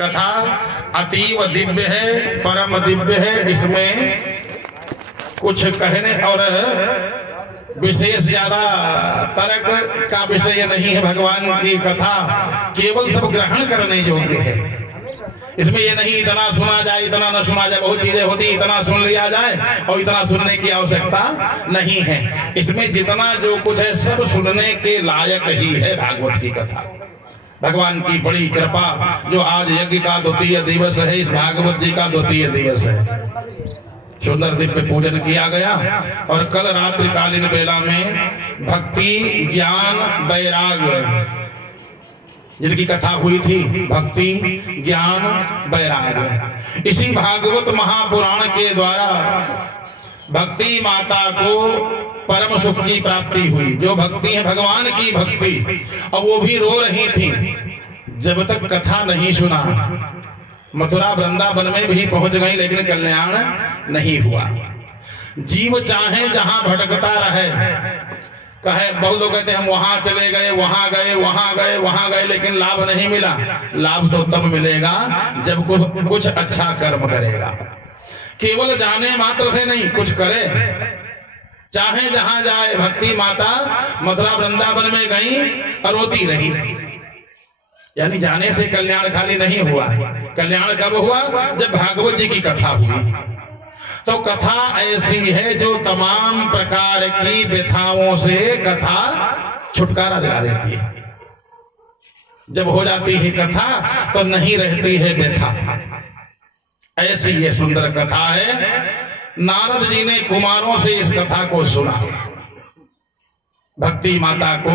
कथा अतीव दिव्य है, परम दिव्य है। इसमें कुछ कहने और विशेष ज्यादा तर्क का विषय नहीं है। भगवान की कथा केवल सब ग्रहण करने योग्य है। इसमें ये नहीं इतना सुना जाए इतना न सुना जाए, बहुत चीजें होती, इतना सुन लिया जाए और इतना सुनने की आवश्यकता नहीं है। इसमें जितना जो कुछ है सब सुनने के लायक ही है। भागवत की कथा भगवान की बड़ी कृपा, जो आज यज्ञ का द्वितीय दिवस है, इस भागवत जी का द्वितीय दिवस है। सुंदर दिव्य पूजन किया गया और कल रात्रि कालीन बेला में भक्ति ज्ञान वैराग्य जिनकी कथा हुई थी, भक्ति ज्ञान वैराग्य, इसी भागवत महापुराण के द्वारा भक्ति माता को परम सुख की प्राप्ति हुई। जो भक्ति है भगवान की भक्ति, और वो भी रो रही थी जब तक कथा नहीं सुना। मथुरा वृंदावन में भी पहुंच गई लेकिन कल्याण नहीं हुआ। जीव चाहे जहां भटकता रहे, कहे बहुत लोग कहते हैं हम वहां चले गए, वहां गए, वहां गए, वहां गए, लेकिन लाभ नहीं मिला। लाभ तो तब मिलेगा जब कुछ अच्छा कर्म करेगा। केवल जाने मात्र से नहीं, कुछ करे। चाहे जहां जाए, भक्ति माता मथुरा वृंदावन में गई और रोती रही। यानी जाने से कल्याण खाली नहीं हुआ। कल्याण कब हुआ? जब भागवत जी की कथा हुई। तो कथा ऐसी है जो तमाम प्रकार की व्यथाओं से कथा छुटकारा दिला देती है। जब हो जाती है कथा तो नहीं रहती है व्यथा। ऐसी ये सुंदर कथा है। नारद जी ने कुमारों से इस कथा को सुना। भक्ति माता को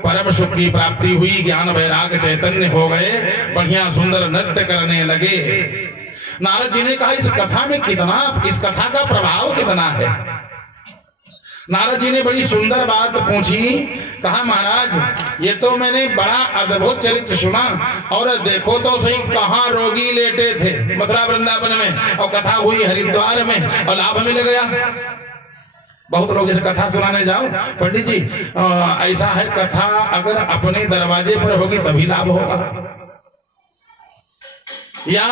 परम सुख की प्राप्ति हुई, ज्ञान वैराग्य चैतन्य हो गए, बढ़िया सुंदर नृत्य करने लगे। नारद जी ने कहा इस कथा में कितना, इस कथा का प्रभाव कितना है। नारद जी ने बड़ी सुंदर बात पूछी। कहा महाराज ये तो मैंने बड़ा अद्भुत चरित्र सुना, और देखो तो सही कहाँ रोगी लेटे थे मथुरा वृंदावन में, और कथा हुई हरिद्वार में और लाभ मिल गया। बहुत लोग इसे कथा सुनाने जाओ, पंडित जी ऐसा है, कथा अगर अपने दरवाजे पर होगी तभी लाभ होगा, या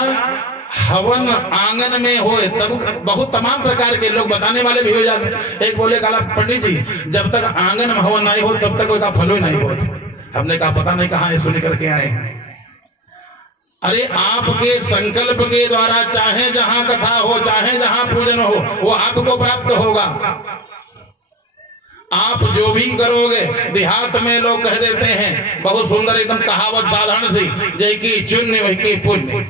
हवन आंगन में हो तब। बहुत तमाम प्रकार के लोग बताने वाले भी हो जाते। एक बोले कहा पंडित जी जब तक आंगन में हवन नहीं हो तब तक कोई का फल ही नहीं होता। हमने कहा पता नहीं कहाँ सुन करके आए। अरे आपके संकल्प के द्वारा चाहे जहां कथा हो, चाहे जहां पूजन हो, वो आपको प्राप्त होगा। आप जो भी करोगे, देहात में लोग कह देते हैं बहुत सुंदर एकदम कहावत साधारण सी, जय की चुन्नी वही की पुण्य।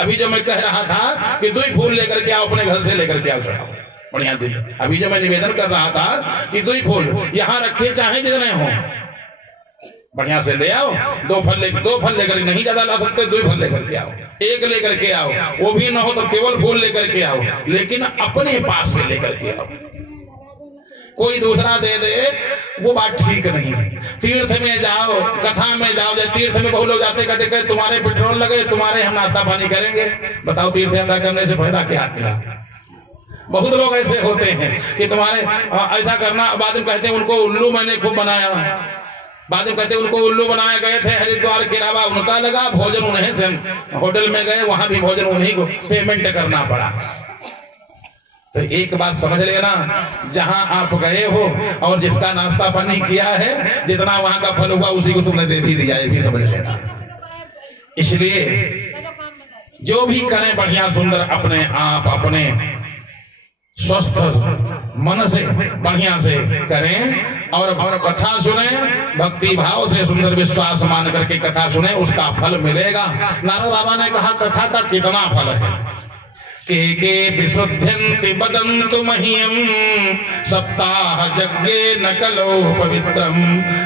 अभी जो मैं कह रहा था कि 2 फूल लेकर के आओ, अपने घर से लेकर के आओ, चढ़ाओ, बढ़िया दिन। अभी जो मैं निवेदन कर रहा था कि 2 फूल यहाँ रखे, चाहे जितने हो, बढ़िया से ले आओ। 2 फल लेकर, नहीं ज्यादा ला सकते, 2 फल लेकर के आओ, 1 लेकर के आओ, वो भी ना हो तो केवल फूल लेकर के आओ, लेकिन अपने पास से लेकर के आओ। कोई दूसरा दे दे वो बात ठीक नहीं। तीर्थ में जाओ, कथा में जाओ, जब तीर्थ में बहुत लोग जाते कहते तुम्हारे पेट्रोल लगे, तुम्हारे हम नाश्ता पानी करेंगे। बताओ तीर्थ यात्रा करने से फायदा क्या मिला? बहुत लोग ऐसे होते हैं कि तुम्हारे ऐसा करना, बाद में कहते हैं उनको उल्लू मैंने खूब बनाया, बाद में कहते हैं उनको उल्लू बनाया, गए थे हरिद्वार के अलावा उनका लगा, भोजन उन्हें से होटल में गए, वहां भी भोजन उन्हीं को पेमेंट करना पड़ा। तो एक बात समझ लेना, जहां आप गए हो और जिसका नाश्ता पानी किया है, जितना वहां का फल हुआ उसी को तुमने दे भी दिया, ये भी समझ लेना। इसलिए जो भी करें बढ़िया सुंदर अपने आप, अपने स्वस्थ मन से बढ़िया से करें, और कथा सुने भक्ति भाव से, सुंदर विश्वास मान करके कथा सुने, उसका फल मिलेगा। नारद बाबा ने कहा कथा का कितना फल है। के विशुद्धन्ति वदन्तु मह्यम सप्ताह यज्ञे न कलो पवित्रम।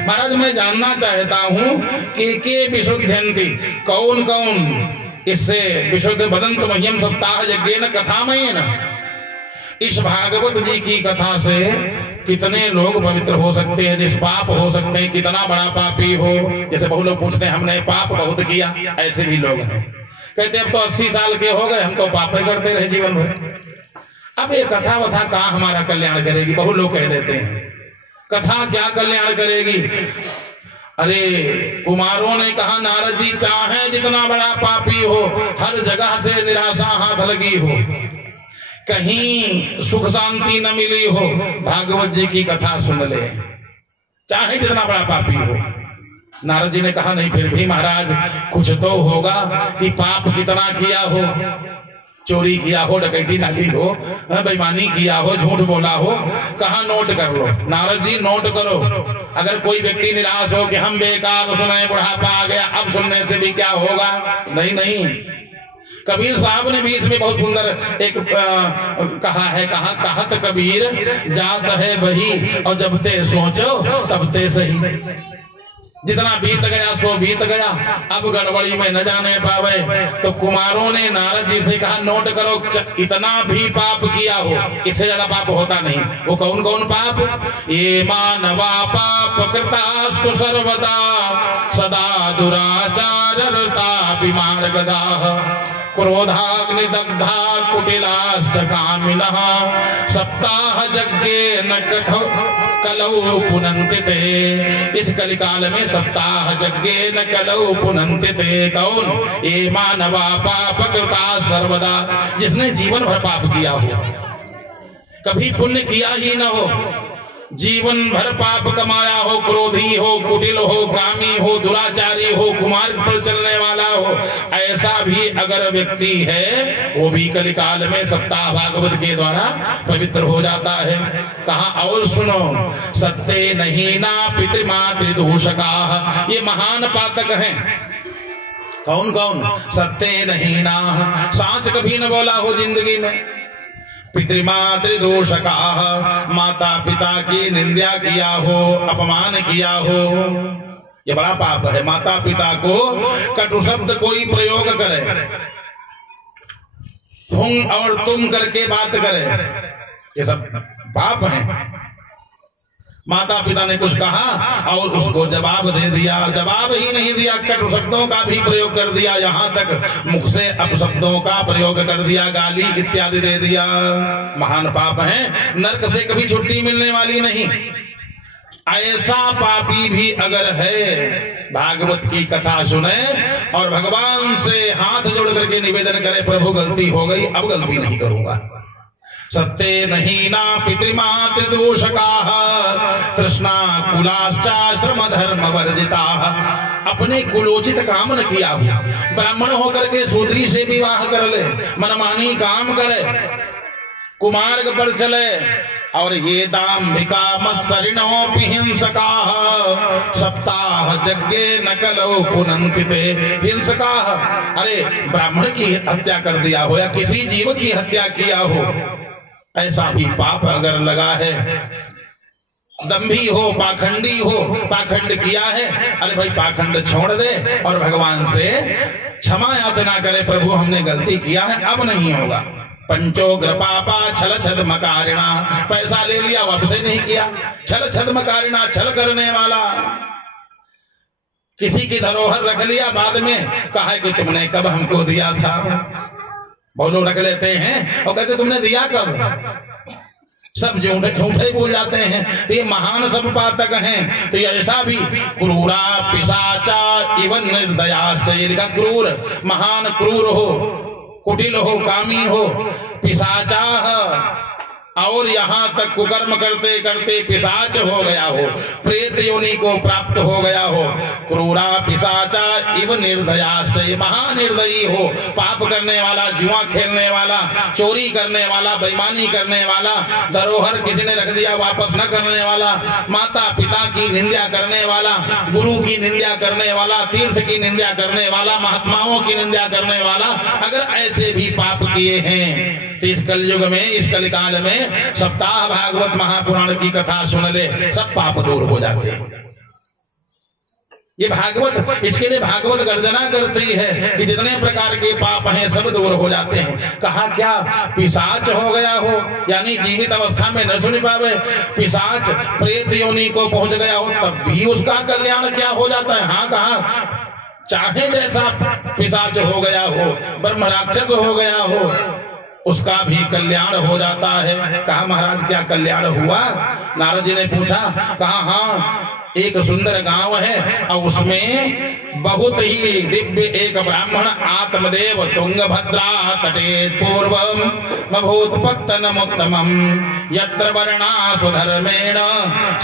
महाराज मैं जानना चाहता हूँ के विशुद्धन्ति, कौन कौन इससे विशुद्ध, वदन्तु मह्यम सप्ताह यज्ञे न कथामयेन। इस भागवत जी की कथा से कितने लोग पवित्र हो सकते हैं, निष्पाप हो सकते हैं। कितना बड़ा पापी हो, जैसे बहुत लोग पूछते हैं हमने पाप बहुत किया, ऐसे भी लोग हैं। कहते अब तो 80 साल के हो गए, हम तो पाप करते रहे जीवन में। अब ये कथा वथा कहाँ हमारा कल्याण करेगी? बहुत लोग कह देते हैं कथा क्या कल्याण करेगी। अरे कुमारों ने कहा नारद जी चाहे जितना बड़ा पापी हो, हर जगह से निराशा हाथ लगी हो, कहीं सुख शांति न मिली हो, भागवत जी की कथा सुन ले, चाहे जितना बड़ा पापी हो। नारद जी ने कहा नहीं, फिर भी महाराज कुछ तो होगा कि पाप कितना किया हो, चोरी किया हो, डकैती डाली हो, बेईमानी किया हो, झूठ बोला हो, कहा नोट कर लो। नारद जी नोट करो। अगर कोई व्यक्ति निराश हो कि हम बेकार सुने, बुढ़ापा आ गया, अब सुनने से भी क्या होगा, नहीं नहीं। कबीर साहब ने भी इसमें बहुत सुंदर एक कहा है, कहा कहत कबीर जात है वही, और जब ते सोचो तब ते सही। जितना बीत गया सो बीत गया, अब गड़बड़ी में न जाने पावे। तो कुमारों ने नारद जी से कहा नोट करो, इतना भी पाप किया हो, इससे ज्यादा पाप होता नहीं। वो कौन कौन पाप? ये मानवा पाप कृतास्तु सर्वदा, सदा दुराचारता विमार गदा, क्रोधाग्निदग्धा कुटिलाश्च कामिनः, सप्ताह यज्ञे न कलौ पुनन्ति ते। इस कलिकाल में सप्ताह यज्ञे न कलौ पुनन्ति ते। कौन? ये मानवा पाप कृता सर्वदा, जिसने जीवन भर पाप किया हो, कभी पुण्य किया ही न हो, जीवन भर पाप कमाया हो, क्रोधी हो, कुटिल हो, कामी हो, दुराचारी हो, कुमार्ग पर चलने वाला हो, ऐसा भी अगर व्यक्ति है, वो भी कलिकाल में सप्ताह भागवत के द्वारा पवित्र हो जाता है। कहा और सुनो, सत्ते नहीं ना पितृमातृ दूषका, ये महान पातक हैं। कौन कौन? सत्ते नहीं ना, सांच कभी न बोला हो जिंदगी में। पितृमातृ दूषका, माता पिता की निंदा किया हो, अपमान किया हो, ये बड़ा पाप है। माता पिता को कटु शब्द कोई प्रयोग करे, तुम और तुम करके बात करे, ये सब पाप है। माता पिता ने कुछ कहा और उसको जवाब दे दिया, जवाब ही नहीं दिया, कटु शब्दों का भी प्रयोग कर दिया, यहाँ तक मुख से अपशब्दों का प्रयोग कर दिया, गाली इत्यादि दे दिया। महान पाप है, नरक से कभी छुट्टी मिलने वाली नहीं। ऐसा पापी भी अगर है, भागवत की कथा सुने और भगवान से हाथ जोड़ करके निवेदन करे, प्रभु गलती हो गई, अब गलती नहीं करूंगा। सत्ते नहीं ना पितृमातृ दूषका, तृष्णा कुलाश्चाश्रम धर्म वर्जिता, अपने कुलोचित काम न किया हो, ब्राह्मण होकर के शूद्री से विवाह कर ले, मनमानी काम करे, कुमार्ग पर चले, और ये दाम्भिका मत्सरिणोऽपि हिंसकाः, सप्ताह यज्ञे न कलौ पुनन्ति ते। हिंसकाः, अरे ब्राह्मण की हत्या कर दिया हो या किसी जीव की हत्या किया हो, ऐसा भी पाप अगर लगा है, दंभी हो, पाखंडी हो, पाखंड किया है, अरे भाई पाखंड छोड़ दे और भगवान से क्षमा याचना करे, प्रभु हमने गलती किया है, अब नहीं होगा। पंचोग्र पापा छल छद्मकारिणा, पैसा ले लिया वापस ही नहीं किया, छल छद्मकारिणा, छल करने वाला। किसी की धरोहर रख लिया, बाद में कहा कि तुमने कब हमको दिया था। बहुत लोग रख लेते हैं और कहते तुमने दिया कब, सब झूठे बोल जाते हैं। तो ये महान सब पातक हैं। तो ये ऐसा भी क्रूरा पिशाचा इवन निर्दयाश्च, क्रूर, महान क्रूर हो, कुटिल हो, कामी हो, पिशाचा, और यहाँ तक कुकर्म करते करते पिशाच हो गया हो, प्रेत योनि को प्राप्त हो गया हो। क्रूरा पिशाचा इव निर्दयाश्च, महानिर्दयी हो, पाप करने वाला, जुआ खेलने वाला, चोरी करने वाला, बेईमानी करने वाला, धरोहर किसी ने रख दिया वापस न करने वाला, माता पिता की निंदा करने वाला, गुरु की निंदा करने वाला, तीर्थ की निंदा करने वाला, महात्माओं की निंदा करने वाला, अगर ऐसे भी पाप किए हैं तो इस कलयुग में, इस कलिकाल में सप्ताह भागवत महापुराण की कथा सुन ले, सब पाप दूर हो जाते हैं। ये भागवत, इसके लिए भागवत गर्जना करती है कि जितने प्रकार के पाप हैं सब दूर हो जाते हैं। कहा क्या पिशाच हो गया हो, यानी जीवित अवस्था में न सुन पावे, पिशाच प्रेत योनि को पहुंच गया हो, तब भी उसका कल्याण क्या हो जाता है। हाँ, कहा चाहे जैसा पिशाच हो गया हो, ब्रह्म राक्षस हो गया हो, उसका भी कल्याण हो जाता है। कहा महाराज क्या कल्याण हुआ? नारद जी ने पूछा। कहा हाँ, एक सुंदर गांव है और उसमें बहुत ही दिव्य एक ब्राह्मण आत्मदेव तुंगभद्रा तटे पूर्वम मभूतपत्तनमुत्तमं यत्र वर्णा स्वधर्मेण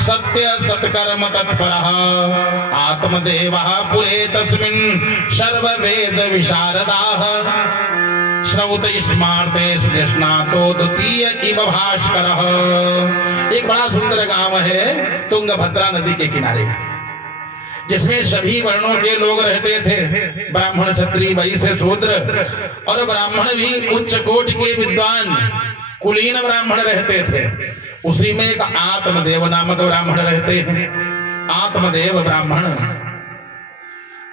सत्य सत्कर्म तत्परः आत्मदेवः पुरे तस्मिन् सर्ववेद विशारदाः श्रौत स्मार्ते स्नातो द्वितीय इव भास्करः। एक बड़ा सुंदर गांव है तुंगभद्रा नदी के किनारे, जिसमें सभी वर्णों के लोग रहते थे, ब्राह्मण क्षत्रिय वैश्य शूद्र, और ब्राह्मण भी उच्च कोटि के विद्वान कुलीन ब्राह्मण रहते थे। उसी में एक आत्मदेव नामक ब्राह्मण रहते हैं, आत्मदेव ब्राह्मण,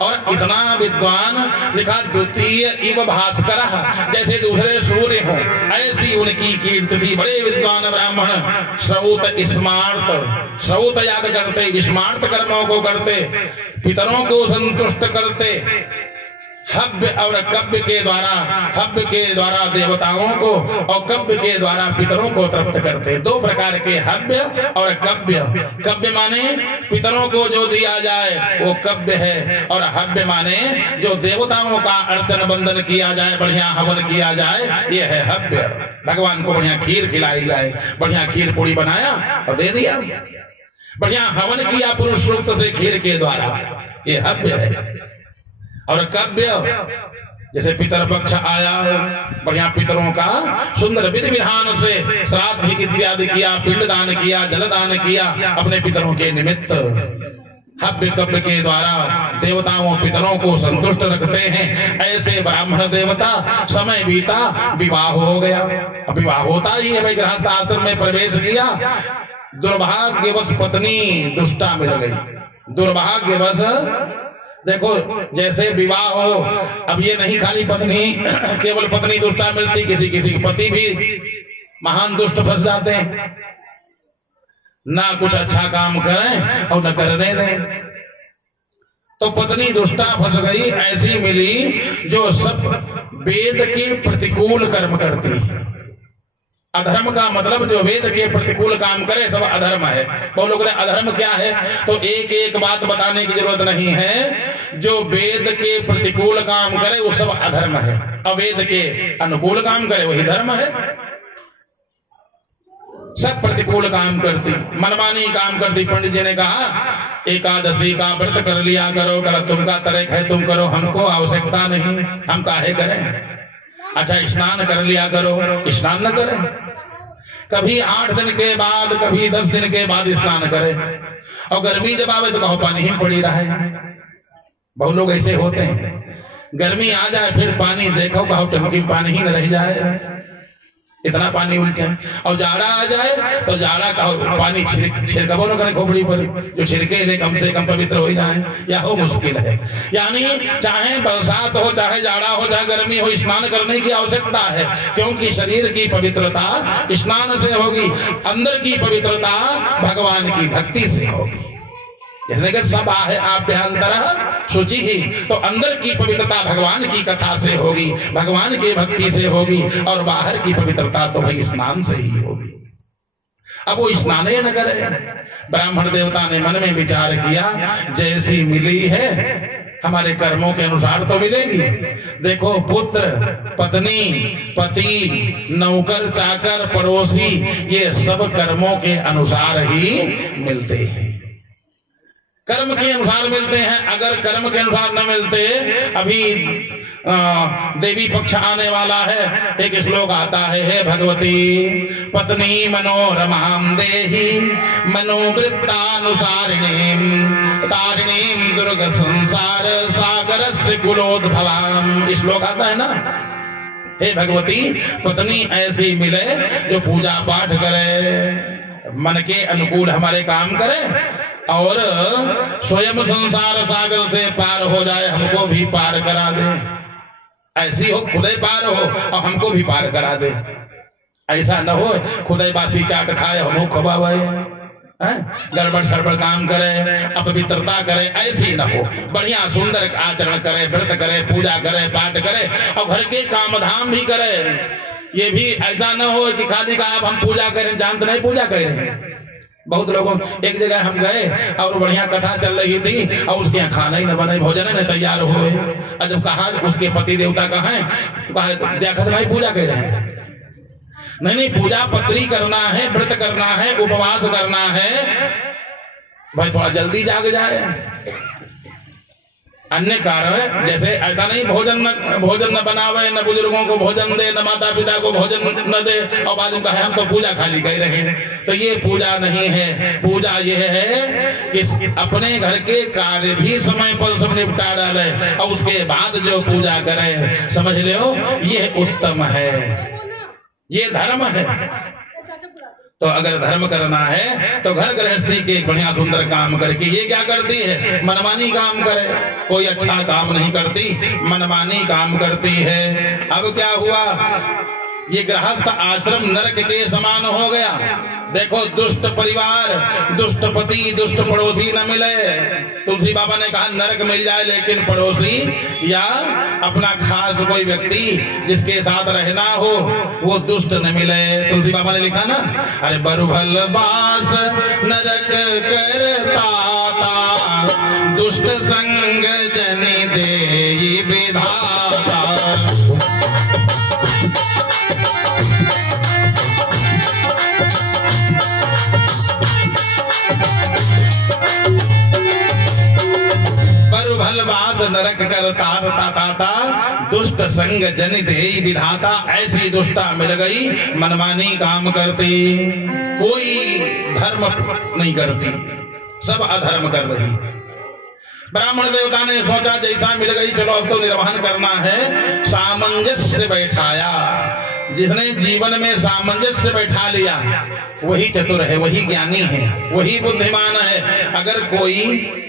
और इतना विद्वान लिखा द्वितीय इव भास्कर, जैसे दूसरे सूर्य हो ऐसी उनकी कीर्ति थी। बड़े विद्वान ब्राह्मण श्रौत स्मार्त, श्रौत याद करते, स्मार्त कर्मों को करते, पितरों को संतुष्ट करते, हव्य और कव्य के द्वारा देवताओं को और कव्य के द्वारा पितरों को तृप्त करते। दो प्रकार के हव्य और कव्य। कव्य माने पितरों को जो दिया जाए वो कव्य है, और हव्य माने जो देवताओं का अर्चन बंदन किया जाए, बढ़िया हवन किया जाए, ये है हव्य। भगवान को बढ़िया खीर खिलाई जाए, बढ़िया खीर पूरी बनाया और दे दिया, बढ़िया हवन किया पुरुष सूक्त से खीर के द्वारा, ये हव्य है। और कव्य जैसे पितर पक्ष आया, बढ़िया पितरों का सुंदर विधि विधान से श्राद्ध इत्यादि किया, पिंडदान किया, जलदान किया अपने पितरों के निमित्त। हव्य कव्य के द्वारा देवताओं पितरों को संतुष्ट रखते हैं। ऐसे ब्राह्मण देवता, समय बीता, विवाह हो गया। विवाह होता ही है भाई, गृहस्थ आश्रम में प्रवेश किया, दुर्भाग्यवश पत्नी दुष्टा मिल गई। दुर्भाग्यवश देखो, जैसे विवाह हो, अब ये नहीं खाली पत्नी केवल पत्नी दुष्टा मिलती, किसी किसी पति भी महान दुष्ट फंस जाते हैं, ना कुछ अच्छा काम करें और न करने दें। तो पत्नी दुष्टा फंस गई, ऐसी मिली जो सब वेद के प्रतिकूल कर्म करती। अधर्म का मतलब जो वेद के प्रतिकूल काम करे सब अधर्म है। बहुत लोग अधर्म क्या है, तो एक एक बात बताने की जरूरत नहीं है। जो वेद के प्रतिकूल काम करे वो सब अधर्म है, अवेद के अनुकूल काम करे वही धर्म है। सब प्रतिकूल काम करती, मनमानी काम करती। पंडित जी ने कहा एकादशी का व्रत कर लिया करो, कल तुमका तरेक है तुम करो, हमको आवश्यकता नहीं, हम काहे करें। अच्छा स्नान कर लिया करो, स्नान न करें। कभी 8 दिन के बाद, कभी 10 दिन के बाद स्नान करें। और गर्मी जब आवे तो कहो पानी ही पड़ी रहे। बहुत लोग ऐसे होते हैं, गर्मी आ जाए फिर पानी देखो कहो टंकी में पानी ही न रह जाए, इतना पानी उल्टे। और जाड़ा आ जाए तो जाड़ा कहो पानी छिड़कबो न करे खोपड़ी पर, जो छिड़के ले कम से कम पवित्र हो जाए, या हो मुश्किल है। यानी चाहे बरसात हो, चाहे जाड़ा हो, चाहे गर्मी हो, स्नान करने की आवश्यकता है, क्योंकि शरीर की पवित्रता स्नान से होगी, अंदर की पवित्रता भगवान की भक्ति से होगी। इसने कहा सब आहे आभ्यंतर शुचि ही, तो अंदर की पवित्रता भगवान की कथा से होगी, भगवान की भक्ति से होगी, और बाहर की पवित्रता तो भाई स्नान से ही होगी। अब वो स्नान न करे। ब्राह्मण देवता ने मन में विचार किया, जैसी मिली है हमारे कर्मों के अनुसार तो मिलेगी। देखो पुत्र, पत्नी, पति, नौकर, चाकर, पड़ोसी, ये सब कर्मों के अनुसार ही मिलते हैं, कर्म के अनुसार मिलते हैं। अगर कर्म के अनुसार न मिलते, अभी देवी पक्ष आने वाला है, एक श्लोक आता है, हे भगवती पत्नी मनोरमां देहि मनोवृत्तानुसारिणीं तारिणीं दुर्ग संसार सागरस्य कुलोद्भवां। श्लोक आता है ना, हे भगवती पत्नी ऐसी मिले जो पूजा पाठ करे, मन के अनुकूल हमारे काम करे, और स्वयं संसार सागर से पार हो जाए, हमको भी पार करा दे। ऐसी हो खुदे पार हो और हमको भी पार करा दे। ऐसा न हो खुदे बासी चाट खाए हमको खवाए, गड़बड़ सड़बड़ काम करे, अपवित्रता करे, ऐसी न हो। बढ़िया सुंदर आचरण करे, व्रत करे, पूजा करे, पाठ करे, और घर के काम धाम भी करे। ये भी ऐसा न हो कि खाली कहा अब हम पूजा करें, जानते नहीं पूजा करें। बहुत लोगों, एक जगह हम गए और बढ़िया कथा चल रही थी और उसके यहाँ खाना ही न बने, भोजन ही न तैयार हुए। और जब कहा उसके पति देवता कहा देखा भाई पूजा कर रहे हैं, नहीं पूजा पत्री करना है, व्रत करना है, उपवास करना है, भाई थोड़ा जल्दी जाग जाए। अन्य कारण जैसे ऐसा नहीं भोजन न बनावे, न बुजुर्गों को भोजन दे, न माता पिता को भोजन न दे और बाद में कहे हम तो पूजा खाली कर रहे हैं, तो ये पूजा नहीं है। पूजा ये है कि अपने घर के कार्य भी समय पर सब निपटा डाले और उसके बाद जो पूजा करे, समझ लो ये उत्तम है, ये धर्म है। तो अगर धर्म करना है तो घर गृहस्थी के बढ़िया सुंदर काम करके, ये क्या करती है मनमानी काम करे, कोई अच्छा काम नहीं करती, मनमानी काम करती है। अब क्या हुआ, ये गृहस्थ आश्रम नरक के समान हो गया। देखो दुष्ट परिवार, दुष्ट पति, दुष्ट पड़ोसी न मिले। तुलसी बाबा ने कहा नरक मिल जाए लेकिन पड़ोसी या अपना खास कोई व्यक्ति जिसके साथ रहना हो वो दुष्ट न मिले। तुलसी बाबा ने लिखा ना, अरे बरुभल बास नरक करता, दुष्ट संग जन दे विधाता। भलवास नरक करता, दुष्ट संग जन दे विधाता। ऐसी दुष्टा मिल गई, मनमानी काम करती, कोई धर्म नहीं करती, सब अधर्म कर रही। ब्राह्मण देवता ने सोचा जैसा मिल गई चलो अब तो निर्वहन करना है, सामंजस्य बैठाया। जिसने जीवन में सामंजस्य बैठा लिया वही चतुर है, वही ज्ञानी है, वही बुद्धिमान है। अगर कोई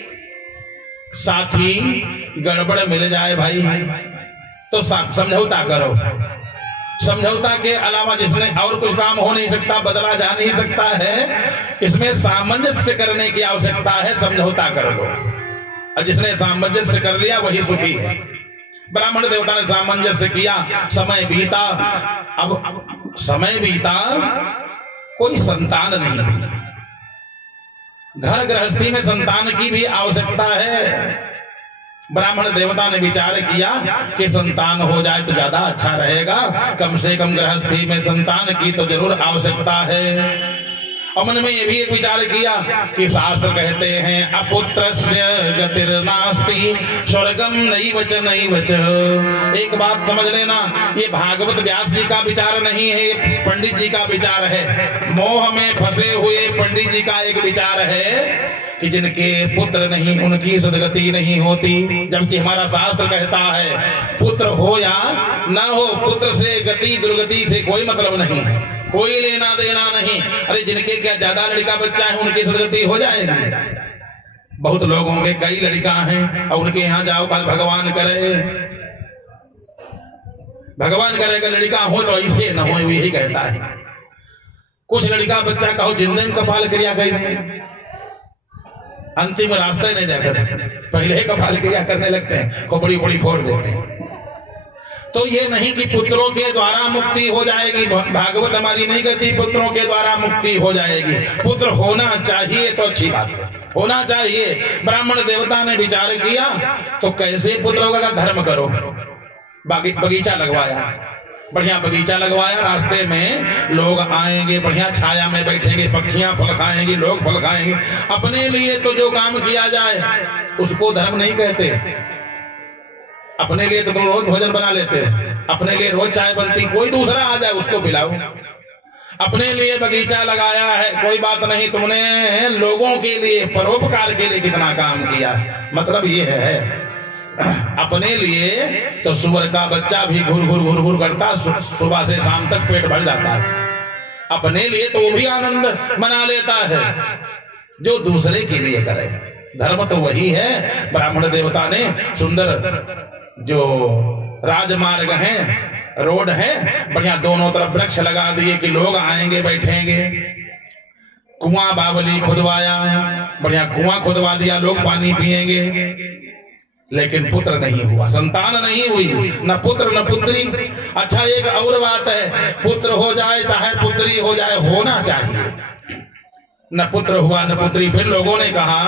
साथी गड़बड़ मिल जाए भाई तो समझौता करो। समझौता के अलावा जिसने और कुछ काम हो नहीं सकता, बदला जा नहीं सकता है, इसमें सामंजस्य करने की आवश्यकता है, समझौता कर लो। और जिसने सामंजस्य कर लिया वही सुखी है। ब्राह्मण देवता ने सामंजस्य किया, समय बीता। अब समय बीता, कोई संतान नहीं। घर गृहस्थी में संतान की भी आवश्यकता है। ब्राह्मण देवता ने विचार किया कि संतान हो जाए तो ज्यादा अच्छा रहेगा, कम से कम गृहस्थी में संतान की तो जरूर आवश्यकता है। और मन में ये भी एक विचार किया कि शास्त्र कहते हैं अपुत्रस्य गतिर्नास्ति स्वर्गम नैवच नैवच। एक बात समझ लेना, ये भागवत व्यास जी का विचार नहीं है, ये पंडित जी का विचार है। मोह में फंसे हुए पंडित जी का एक विचार है कि जिनके पुत्र नहीं उनकी सदगति नहीं होती, जबकि हमारा शास्त्र कहता है पुत्र हो या ना हो, पुत्र से गति दुर्गति से कोई मतलब नहीं है, कोई लेना देना नहीं। अरे जिनके क्या ज्यादा लड़का बच्चा है उनकी सदगति हो जाएगी। बहुत लोगों के कई लड़का हैं और उनके यहाँ जाओ कल भगवान करे, भगवान करेगा लड़का हो तो ऐसे न हो, यही कहता है। कुछ लड़का बच्चा कहो जिंदगी में कपाल क्रिया कही नहीं, अंतिम रास्ते नहीं देखते, पहले ही कपाल क्रिया करने लगते हैं, खोपड़ी फोड़ी फोड़ देते हैं। तो ये नहीं कि पुत्रों के द्वारा मुक्ति हो जाएगी, भागवत हमारी नहीं कहती पुत्रों के द्वारा मुक्ति हो जाएगी। पुत्र होना चाहिए तो अच्छी बात है, होना चाहिए। ब्राह्मण देवता ने विचार किया तो कैसे पुत्र होगा, धर्म करो। बगीचा लगवाया, बढ़िया बगीचा लगवाया, रास्ते में लोग आएंगे, बढ़िया छाया में बैठेंगे, पक्षियां फल खाएंगी, लोग फल खाएंगे। अपने लिए तो जो काम किया जाए उसको धर्म नहीं कहते। अपने लिए तो तुम रोज भोजन बना लेते, अपने लिए रोज चाय बनती, कोई दूसरा आ जाए उसको पिलाओ। अपने लिए बगीचा लगाया है, कोई बात नहीं, तुमने लोगों के लिए परोपकार के लिए कितना काम किया। मतलब ये है अपने लिए तो सुअर का बच्चा भी घुर घुर घुर घुर करता, सुबह से शाम तक पेट भर जाता है। अपने लिए तो वो भी आनंद मना लेता है जो दूसरे के लिए करे। धर्म तो वही है। ब्राह्मण देवता ने सुंदर जो राजमार्ग हैं, रोड है, बढ़िया दोनों तरफ वृक्ष लगा दिए कि लोग आएंगे बैठेंगे। कुआं बावली खुदवाया, बढ़िया कुआं खुदवा दिया, लोग पानी पिएंगे। लेकिन पुत्र नहीं हुआ, संतान नहीं हुई, न पुत्र न पुत्री। अच्छा एक और बात है, पुत्र हो जाए चाहे पुत्री हो जाए, होना चाहिए। न पुत्र हुआ न पुत्री। फिर लोगों ने कहा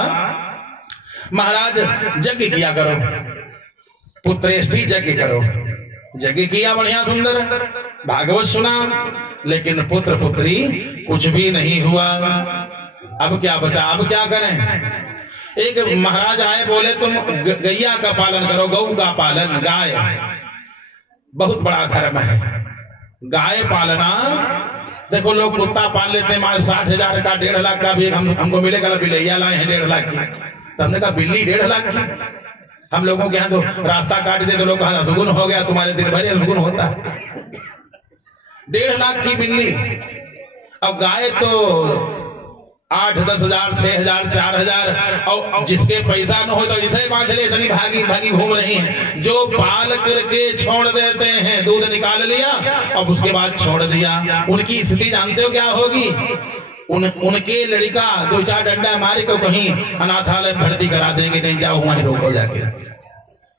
महाराज यज्ञ किया करो, पुत्रेष्टि यज्ञ करो। यज्ञ किया बढ़िया सुंदर, भागवत सुना, लेकिन पुत्र पुत्री कुछ भी नहीं हुआ। अब क्या बचा, अब क्या करें? एक महाराज आए, बोले तुम गैया का पालन करो, गौ का पालन, गाय बहुत बड़ा धर्म है। गाय पालना, देखो लोग कुत्ता पाल लेते हैं, मारे 60,000 का 1.5 लाख का भी हमको मिलेगा, बिलैया लाए हैं 1.5 लाख की। तो हमने कहा बिल्ली 1.5 लाख की? हम लोगों के यहाँ तो रास्ता काट दे तो लोग कहा सुगुन हो गया, तुम्हारे दिन भर सुगुन होता है। 1.5 लाख की बिल्ली, अब गाय तो 8-10 हजार, 6,000, 4,000, और जिसके पैसा न हो तो इसे बांध ले, इतनी भागी भागी घूम रही हैं। जो पाल करके छोड़ देते हैं, दूध निकाल लिया और उसके बाद छोड़ दिया, उनकी स्थिति जानते हो क्या होगी? उनके लड़का 2-4 डंडा मारे को कहीं अनाथालय भर्ती करा देंगे, नहीं जाओ वहीं रोको जाके,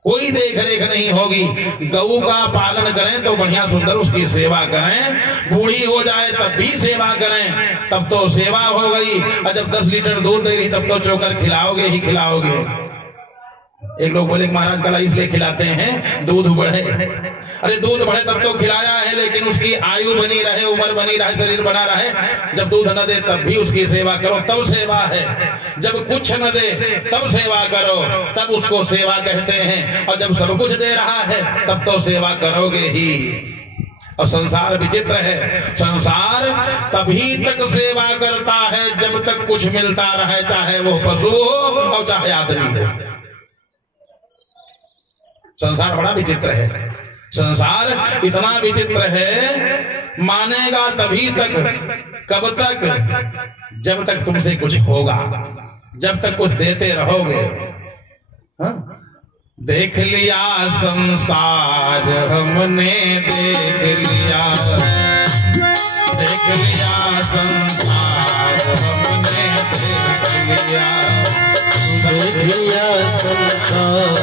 कोई देख रेख नहीं होगी। गऊ का पालन करें तो बढ़िया सुंदर उसकी सेवा करें, बूढ़ी हो जाए तब भी सेवा करें, तब तो सेवा हो गई। और जब 10 लीटर दूध दे रही तब तो चोकर खिलाओगे ही खिलाओगे। एक लोग बोले महाराज कला इसलिए खिलाते हैं दूध बढ़े। अरे दूध बढ़े तब तो खिलाया है, लेकिन उसकी आयु बनी रहे, उम्र बनी रहे, शरीर बना रहे। जब दूध न दे तब भी उसकी सेवा करो, तब सेवा है। जब कुछ न दे तब सेवा करो, तब उसको सेवा कहते हैं। और जब सब कुछ दे रहा है तब तो सेवा करोगे ही। और संसार विचित्र है, संसार तभी तक सेवा करता है जब तक कुछ मिलता रहे, चाहे वो पशु हो और चाहे आदमी हो। संसार बड़ा विचित्र है, संसार इतना विचित्र है, मानेगा तभी तक, कब तक? जब तक तुमसे कुछ होगा, जब तक कुछ देते रहोगे। हाँ? देख लिया संसार हमने, देख लिया, देख लिया संसार हमने, देख लिया, देख लिया संसार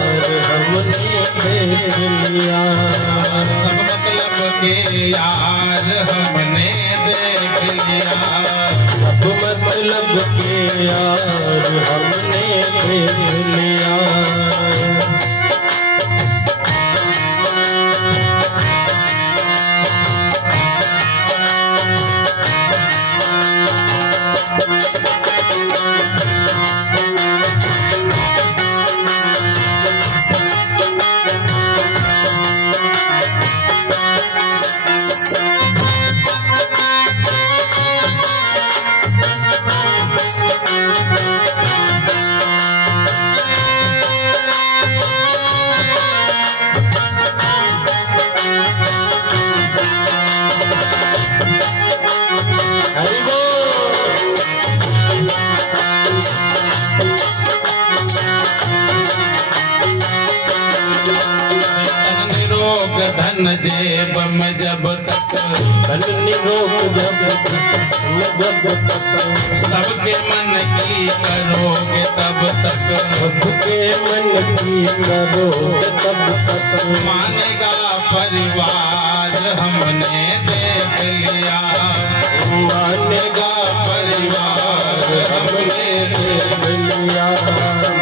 हमने, देख लिया। सब मतलब के यार हमने देख लिया, सब मतलब के यार हमने देख लिया। धन जेब में जब तक, धन निरोग जब तक, सबके मन की करोगे तब तक, सबके मन की करोगे तब तक, मानेगा परिवार हमने देख लिया, मानेगा परिवार हमने देख लिया।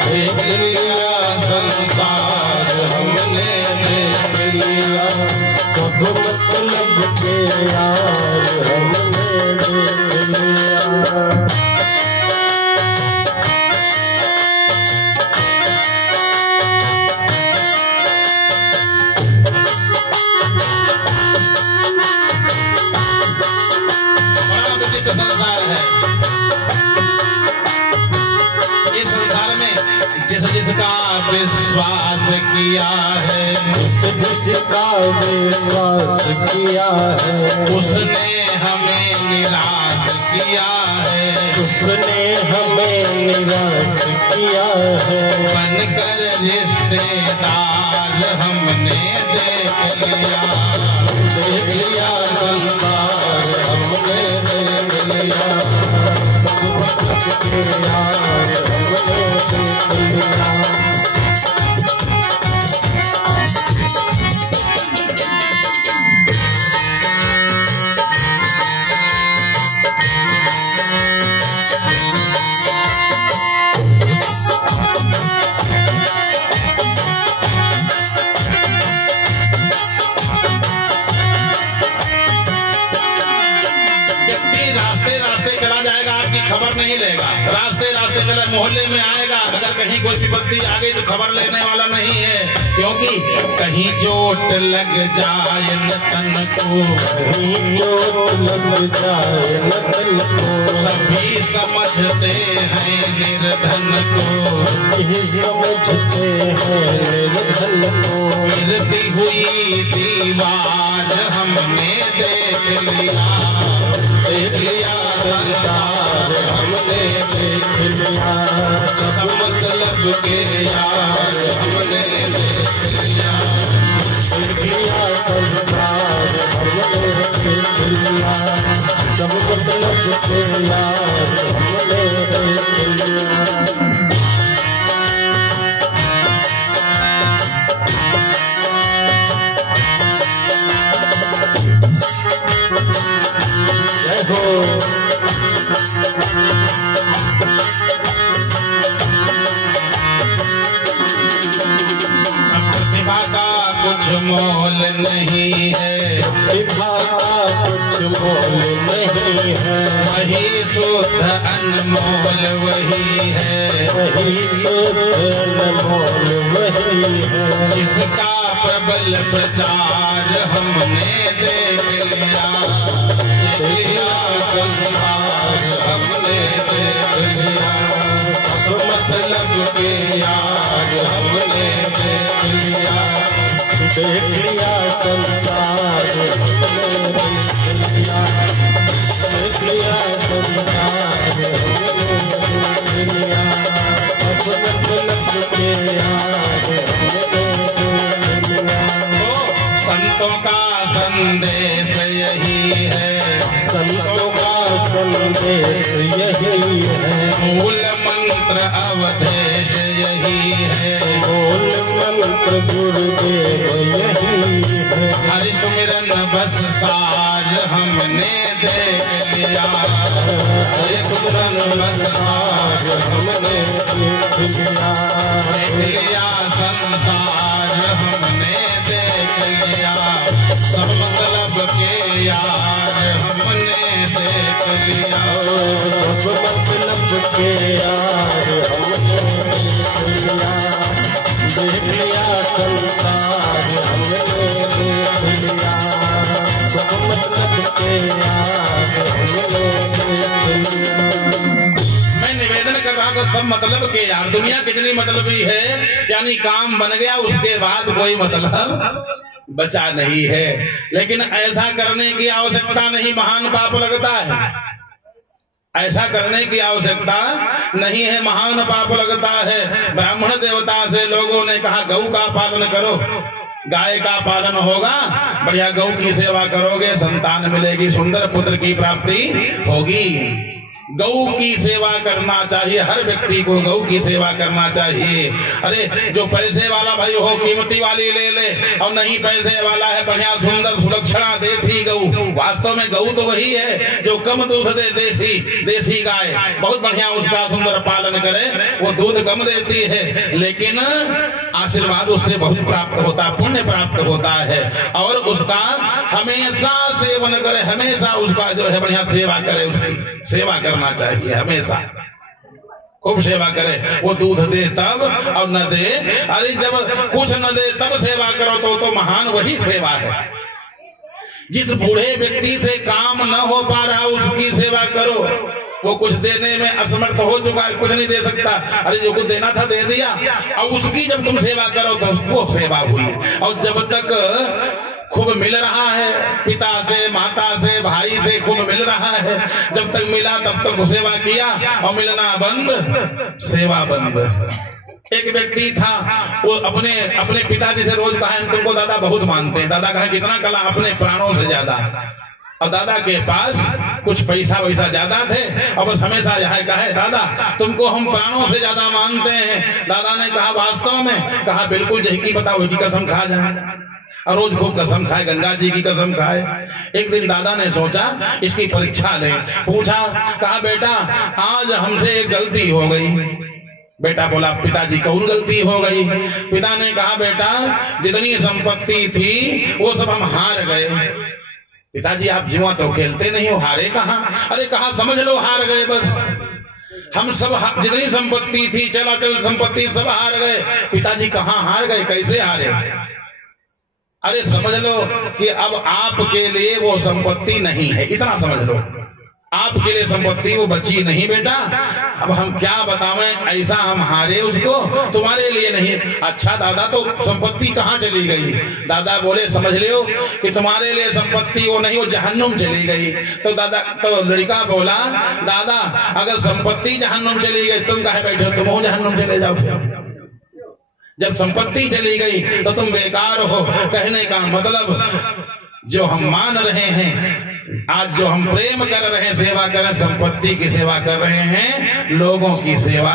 देख लिया संसार हमने देख लिया, सब मतलब के यार हमने देख लिया। बड़ा विचित्र संसार है। इस संसार में जिसका विश्वास किया है, जिसका विश्वास किया है, उसने हमें निराश किया है, उसने हमें निराश किया है। बनकर रिश्तेदार हमने देख लिया, देख लिया संसार हमने देख लिया, सब मतलब के यार हमने देख लिया। नहीं लेगा। रास्ते रास्ते चले, मोहल्ले में आएगा, अगर कहीं कोई विपत्ति आ गई तो खबर लेने वाला नहीं है, क्योंकि कहीं चोट लग जाए न तन को, कहीं चोट लग जाए न तन को, सभी समझते हैं निर्धन को, सभी समझते हैं निर्धन को। गिरती हुई दीवार हमने देख लिया, देख लिया संसार हमने देख लिया, सब मतलब के यार हमने देख लिया, देख लिया संसार हमने देख लिया, सब मतलब के यार हमने देख लिया। प्रतिभा का कुछ मोल नहीं है, प्रतिभा का कुछ मोल नहीं है, वही शुद्ध अनमोल वही है, वही शुद्ध अनमोल वही है, जिसका प्रबल प्रचार हमने देख लिया, देख लिया संसार हमने देख लिया, सब मतलब के यार हमने देख लिया, देख लिया संसार हमने देख लिया, देख लिया संसार हमने देख लिया, सब मतलब के यार हमने देख लिया। संतों का संदेश यही है, संतों का संदेश यही है, मूल मंत्र अवधेश यही है, मूल मंत्र गुरुदेव यही है, हरि सुमिरन बस सार हमने देख लिया, हरि सुमिरन बस सार हमने देख लिया, देख लिया संसार हमने देख लिया, सब मतलब के यार हमने देख लिया, सब मतलब के यार हमने देख लिया, देख लिया संसार हमने देख लिया, सब मतलब के यार हमने देख लिया। मैं निवेदन कर रहा था सब मतलब के यार, दुनिया कितनी मतलबी है, यानी काम बन गया उसके बाद कोई मतलब बचा नहीं है, लेकिन ऐसा करने की आवश्यकता नहीं, महान पाप लगता है, ऐसा करने की आवश्यकता नहीं है, महान पाप लगता है। ब्राह्मण देवता से लोगों ने कहा गौ का पालन करो, गाय का पालन होगा, बढ़िया गौ की सेवा करोगे संतान मिलेगी, सुंदर पुत्र की प्राप्ति होगी। गौ की सेवा करना चाहिए, हर व्यक्ति को गौ की सेवा करना चाहिए। अरे जो पैसे वाला भाई हो कीमती वाली ले ले, और नहीं पैसे वाला है बढ़िया सुंदर सुलक्षणा देसी गौ, वास्तव में गौ तो वही है जो कम दूध दे, देसी गाय बहुत बढ़िया उसका सुंदर पालन करे, वो दूध कम देती है लेकिन आशीर्वाद उससे बहुत प्राप्त होता, पुण्य प्राप्त होता है, और उसका हमेशा सेवन करे, हमेशा उसका जो है बढ़िया सेवा करे, उसकी सेवा करना चाहिए, हमेशा खूब सेवा करे। वो दूध दे तब और न दे, अरे जब कुछ न दे तब सेवा करो तो महान वही सेवा है। जिस बूढ़े व्यक्ति से काम न हो पा रहा उसकी सेवा करो, वो कुछ देने में असमर्थ हो चुका है, कुछ नहीं दे सकता, अरे जो कुछ देना था दे दिया, और उसकी जब तुम सेवा करो तो वो सेवा हुई। और जब तक खूब मिल रहा है, पिता से माता से भाई से खूब मिल रहा है, जब तक मिला तब तक सेवा किया, और मिलना बंद सेवा बंद। एक व्यक्ति था, वो अपने पिताजी से रोज कहा तुमको दादा बहुत मानते हैं, दादा कहा कितना, कला अपने प्राणों से ज्यादा, और दादा के पास कुछ पैसा वैसा ज्यादा थे, और बस हमेशा यह कहे दादा तुमको हम प्राणों से ज्यादा मानते हैं। दादा ने कहा वास्तव में? कहा बिल्कुल, जही की बताओ की कसम खा जाए, और रोज खूब कसम खाए, गंगा जी की कसम खाए। एक दिन दादा ने सोचा इसकी परीक्षा ले, पूछा, कहा बेटा आज हमसे एक गलती हो गई। बेटा बोला पिताजी कौन गलती हो गई? पिता ने कहा बेटा जितनी संपत्ति थी वो सब हम हार गए। पिताजी आप जुआ तो खेलते नहीं हो, हारे कहाँ? अरे कहा समझ लो हार गए बस। हम सब जितनी संपत्ति थी, चलाचल संपत्ति सब हार गए। पिताजी कहाँ हार गए, कैसे हारे? अरे समझ लो कि अब आपके लिए वो संपत्ति नहीं है, इतना समझ लो। आपके लिए संपत्ति वो बची नहीं बेटा। अब हम क्या बतावें, ऐसा हम हारे उसको, तुम्हारे लिए नहीं। अच्छा दादा तो संपत्ति कहाँ चली गई? दादा बोले समझ लो कि तुम्हारे लिए संपत्ति वो नहीं, वो जहन्नुम चली गई। तो लड़का बोला दादा अगर संपत्ति जहन्नुम चली गई, तुम कहे बैठे हो, तुम जहन्नुम चले जाओ। जब संपत्ति चली गई तो तुम बेकार हो। कहने का मतलब जो हम मान रहे हैं आज, जो हम प्रेम कर रहे हैं, सेवा कर रहे हैं, संपत्ति की सेवा कर रहे हैं, लोगों की सेवा,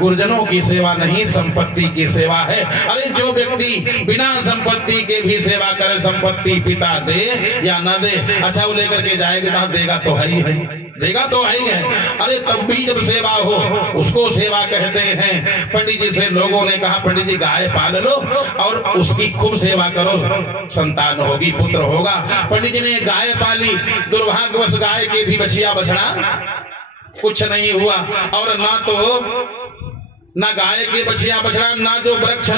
गुरुजनों की सेवा नहीं, संपत्ति की सेवा है। अरे जो व्यक्ति बिना संपत्ति के भी सेवा करे, संपत्ति पिता दे या न दे, अच्छा वो लेकर के जाएगा, देगा तो है ही है, देगा तो है ही है। अरे तब भी जब सेवा हो उसको सेवा कहते हैं। पंडित जी से लोगों ने कहा पंडित जी गाय पाल लो और उसकी खूब सेवा करो, संतान होगी, पुत्र होगा। पंडित जी ने गाय पाली, दुर्भाग्यवश गाय के भी बछिया बछड़ा कुछ नहीं हुआ। और ना गाय के बछिया बछड़ा, ना जो वृक्ष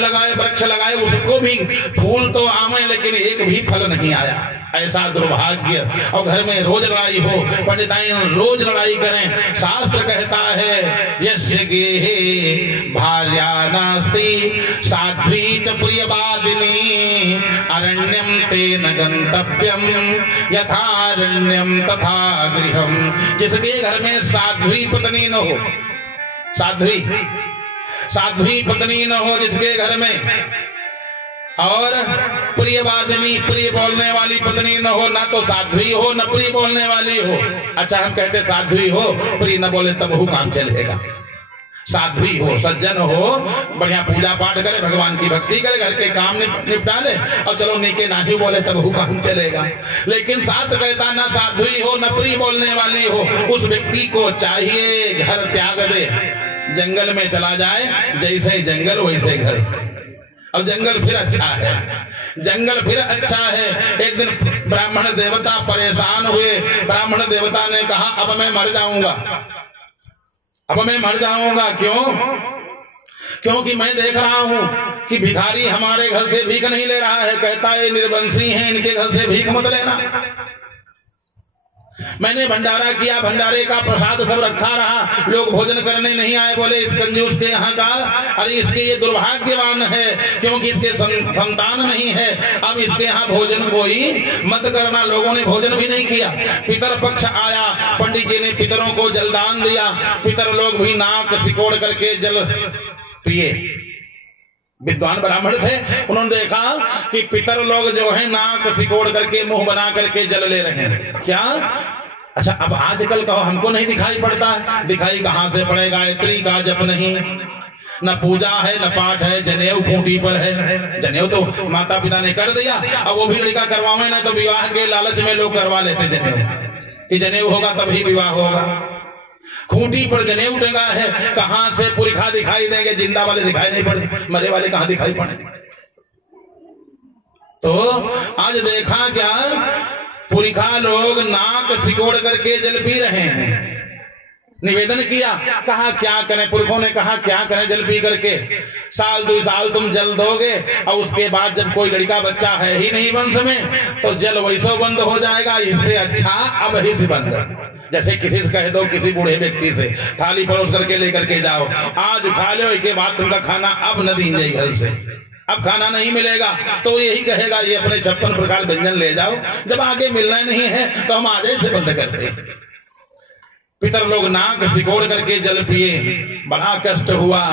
लगाए उसको भी फूल तो आवे लेकिन एक भी फल नहीं आया। ऐसा दुर्भाग्य। और घर में रोज लड़ाई हो, पंडिताइन रोज लड़ाई करें। शास्त्र कहता है यस्य गेहे भार्या नास्ति साध्वी च प्रियवादिनी अरण्यम तेन गंतव्यम यथारण्यम तथा गृहम। जिसके घर में साध्वी पत्नी न हो, साध्वी पत्नी न हो जिसके घर में, और प्रियवादिनी, प्रिय बोलने वाली पत्नी न हो, ना तो साध्वी हो न प्रिय बोलने वाली हो। अच्छा हम कहते साध्वी हो, प्रिय न बोले तब वो काम चलेगा। साध्वी हो, सज्जन हो, बढ़िया पूजा पाठ करे, भगवान की भक्ति करे, घर के काम निपटा ले और चलो नीके नाही बोले तब वो काम चलेगा। लेकिन शास्त्र कहता ना साध्वी हो न प्रिय बोलने वाली हो। उस व्यक्ति को चाहिए घर त्याग दे, जंगल में चला जाए, जैसे जंगल वैसे घर। और जंगल फिर अच्छा है, जंगल फिर अच्छा है। एक दिन ब्राह्मण देवता परेशान हुए। ब्राह्मण देवता ने कहा अब मैं मर जाऊंगा, अब मैं मर जाऊंगा। क्यों? क्योंकि मैं देख रहा हूं कि भिखारी हमारे घर से भीख नहीं ले रहा है। कहता है निर्वंशी हैं, इनके घर से भीख मत लेना। मैंने भंडारा किया, भंडारे का प्रसाद सब रखा रहा, लोग भोजन करने नहीं आए। बोले इस कंजूस के यहाँ का, अरे इसके ये दुर्भाग्यवान है क्योंकि इसके संतान नहीं है। अब इसके यहाँ भोजन कोई मत करना। लोगों ने भोजन भी नहीं किया। पितर पक्ष आया, पंडित जी ने पितरों को जलदान दिया। पितर लोग भी नाक सिकोड़ करके जल पिए। विद्वान ब्राह्मण थे, उन्होंने देखा कि पितर लोग जो है नाक सिकोड़ करके मुंह बना करके जल ले रहे हैं। क्या? अच्छा अब आजकल कहो हमको नहीं दिखाई पड़ता है। दिखाई कहां से पड़ेगा? गायत्री का जप नहीं, न पूजा है न पाठ है, जनेऊ खूंटी पर है। जनेऊ तो माता पिता ने कर दिया, अब वो भी लड़का करवावे ना तो विवाह के लालच में लोग करवा लेते जनेऊ, कि जनेऊ होगा तभी विवाह होगा। खूंटी पर जनेऊ टंगा है, कहां से पुरखा दिखाई देंगे? जिंदा वाले दिखाई नहीं पड़ते, मरे वाले कहां दिखाई पड़े? तो आज देखा क्या, पुरखा लोग नाक सिकोड़ करके जल पी रहे हैं। निवेदन किया, कहा क्या करें? पुरखों ने कहा क्या करें जल पी करके? साल 2 साल तुम जल दोगे और उसके बाद जब कोई लड़का बच्चा है ही नहीं वंश में तो जल वैसो बंद हो जाएगा। इससे अच्छा अब ही से बंद। जैसे किसी से कह दो, किसी बूढ़े व्यक्ति से थाली परोस करके लेकर के जाओ, आज खा लो, इसके बाद तुमका खाना अब न दी जाए घर से, अब खाना नहीं मिलेगा। तो यही कहेगा ये अपने 56 प्रकार व्यंजन ले जाओ, जब आगे मिलना नहीं है तो हम आज से बंद करते हैं। पितर लोग नाक सिकोड़ करके जल पिए, बड़ा कष्ट हुआ।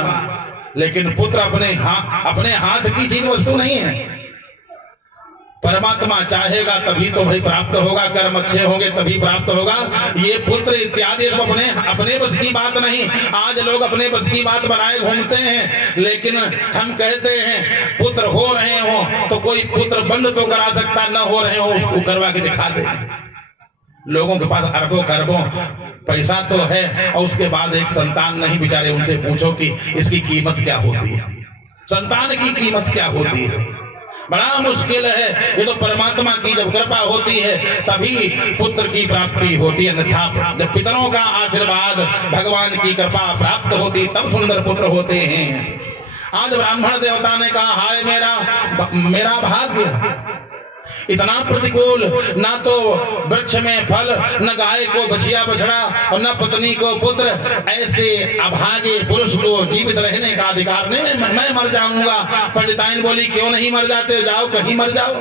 लेकिन पुत्र अपने हाथ की चीज वस्तु नहीं है। परमात्मा चाहेगा तभी तो भाई प्राप्त होगा, कर्म अच्छे होंगे तभी प्राप्त होगा। ये पुत्र इत्यादि सब अपने बस की बात नहीं। आज लोग अपने बस की बात बनाए घूमते हैं, लेकिन हम कहते हैं पुत्र हो रहे हो तो कोई पुत्र बंद तो करा सकता, न हो रहे हो उसको करवा के दिखा दे। लोगों के पास अरबों खरबों पैसा तो है और उसके बाद एक संतान नहीं, बेचारे उनसे पूछो कि इसकी कीमत क्या होती है, संतान की कीमत क्या होती है। बड़ा मुश्किल है। ये तो परमात्मा की जब कृपा होती है तभी पुत्र की प्राप्ति होती है, अन्यथा जब पितरों का आशीर्वाद, भगवान की कृपा प्राप्त होती तब सुंदर पुत्र होते हैं। आज ब्राह्मण देवता ने कहा, हाय मेरा भाग्य, इतना प्रतिकूल, ना तो वृक्ष में फल, न गाय को बछिया बछड़ा और न पत्नी को पुत्र, ऐसे अभागे पुरुष को जीवित रहने का अधिकार नहीं, मैं मर जाऊंगा। पंडिताइन बोली, क्यों नहीं मर जाते, जाओ कहीं मर जाओ।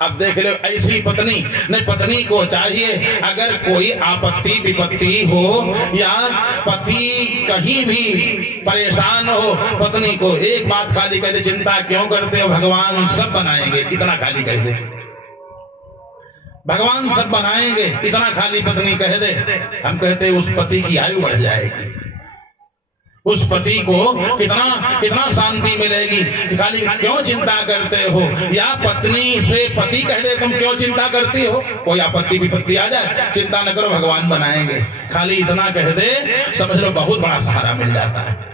अब देख लो, ऐसी पत्नी नहीं, पत्नी को चाहिए अगर कोई आपत्ति विपत्ति हो या पति कहीं भी परेशान हो, पत्नी को एक बात खाली कह दे, चिंता क्यों करते हो, भगवान सब बनाएंगे, इतना खाली कह दे, भगवान सब बनाएंगे, इतना खाली पत्नी कह दे। हम कहते उस पति की आयु बढ़ जाएगी, उस पति को कितना शांति मिलेगी कि खाली क्यों चिंता करते हो। या पत्नी से पति कह दे, तुम क्यों चिंता करती हो, कोई आपत्ति विपत्ति आ जाए, चिंता न करो, भगवान बनाएंगे, खाली इतना कह दे, समझ लो बहुत बड़ा सहारा मिल जाता है।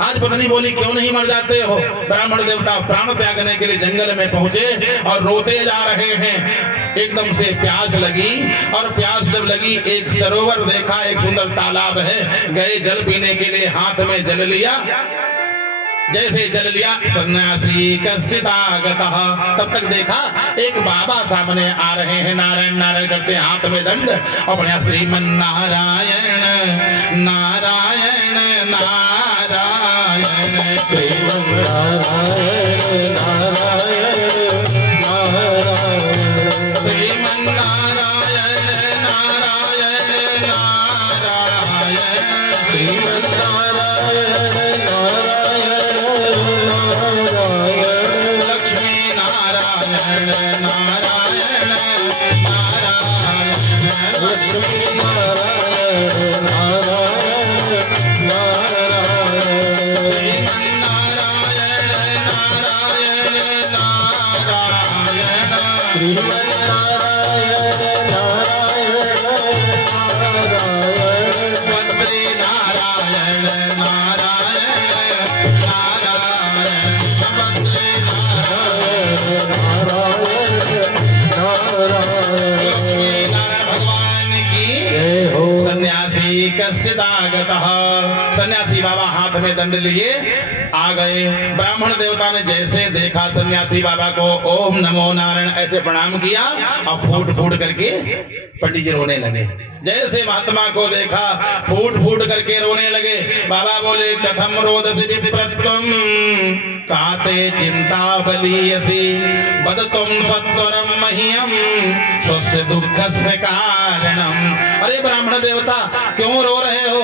आज पत्नी बोली, क्यों नहीं मर जाते हो। ब्राह्मण देवता प्राण त्यागने के लिए जंगल में पहुंचे और रोते जा रहे हैं। एकदम से प्यास लगी, और प्यास जब लगी, एक सरोवर देखा, एक सुंदर तालाब है, गए जल पीने के लिए, हाथ में जल लिया, जैसे जल लिया, सन्यासी कश्चिदागतः, तब तक देखा एक बाबा सामने आ रहे हैं, नारायण नारायण करते, हाथ में दंड, और बढ़िया श्रीमन नारायण नारायण नारायण, श्रीमन नारायण नारायण नारायण, श्रीमन नारायण नारायण नारायण, श्रीमन नारायण नारायण नारायण, लक्ष्मी नारायण नारायण नारायण, लक्ष्मी नारायण नारायण नारायण, श्रीमन नारायण नारायण नारायण, श्रीमन नारायण नारायण नारायण, वंदे नारायण नारायण नारायण, वंदे नारायण लक्ष्मी नारायण भगवान की जय हो। सन्यासी कश्चिदागतः, सन्यासी बाबा हाथ में दंड लिए आ गए। ब्राह्मण देवता ने जैसे देखा सन्यासी बाबा को, ओम नमो नारायण ऐसे प्रणाम किया, और फूट फूट करके पंडित जी रोने लगे। जैसे महात्मा को देखा, फूट फूट करके रोने लगे। बाबा बोले, कथम रोदसी विप्रत्वम काते चिंता बलीयसी, बद तुम सत्वरम मह्यम स्वस्य दुःखस्य कारणम। अरे ब्राह्मण देवता क्यों रो रहे हो,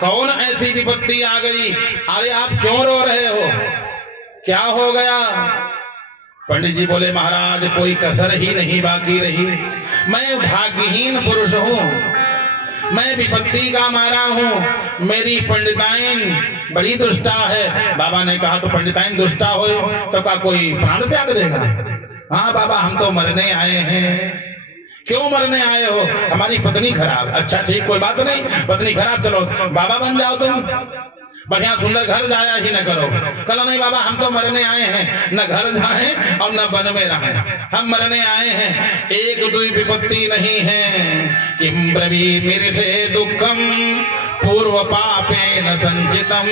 कौन ऐसी विपत्ति आ गई, अरे आप क्यों रो रहे हो, क्या हो गया। पंडित जी बोले, महाराज कोई कसर ही नहीं बाकी रही, मैं भाग्यहीन पुरुष हूँ, मैं विपत्ति का मारा हूँ, मेरी पंडिताइन बड़ी दुष्टा है। बाबा ने कहा, तो पंडिताइन दुष्टा हो तो क्या कोई प्राण त्याग देगा। हाँ बाबा, हम तो मरने आए हैं। क्यों मरने आए हो, हमारी पत्नी खराब। अच्छा ठीक, कोई बात नहीं, पत्नी खराब, चलो बाबा बन जाओ तुम, बढ़िया सुंदर घर जाया ही न करो। कल नहीं बाबा, हम तो मरने आए हैं, न घर जाएं और न वन में रहें, हम मरने आए हैं, एक दुई विपत्ति नहीं है। किम ब्रवीमि से दुखम पूर्व पापे न संचितम।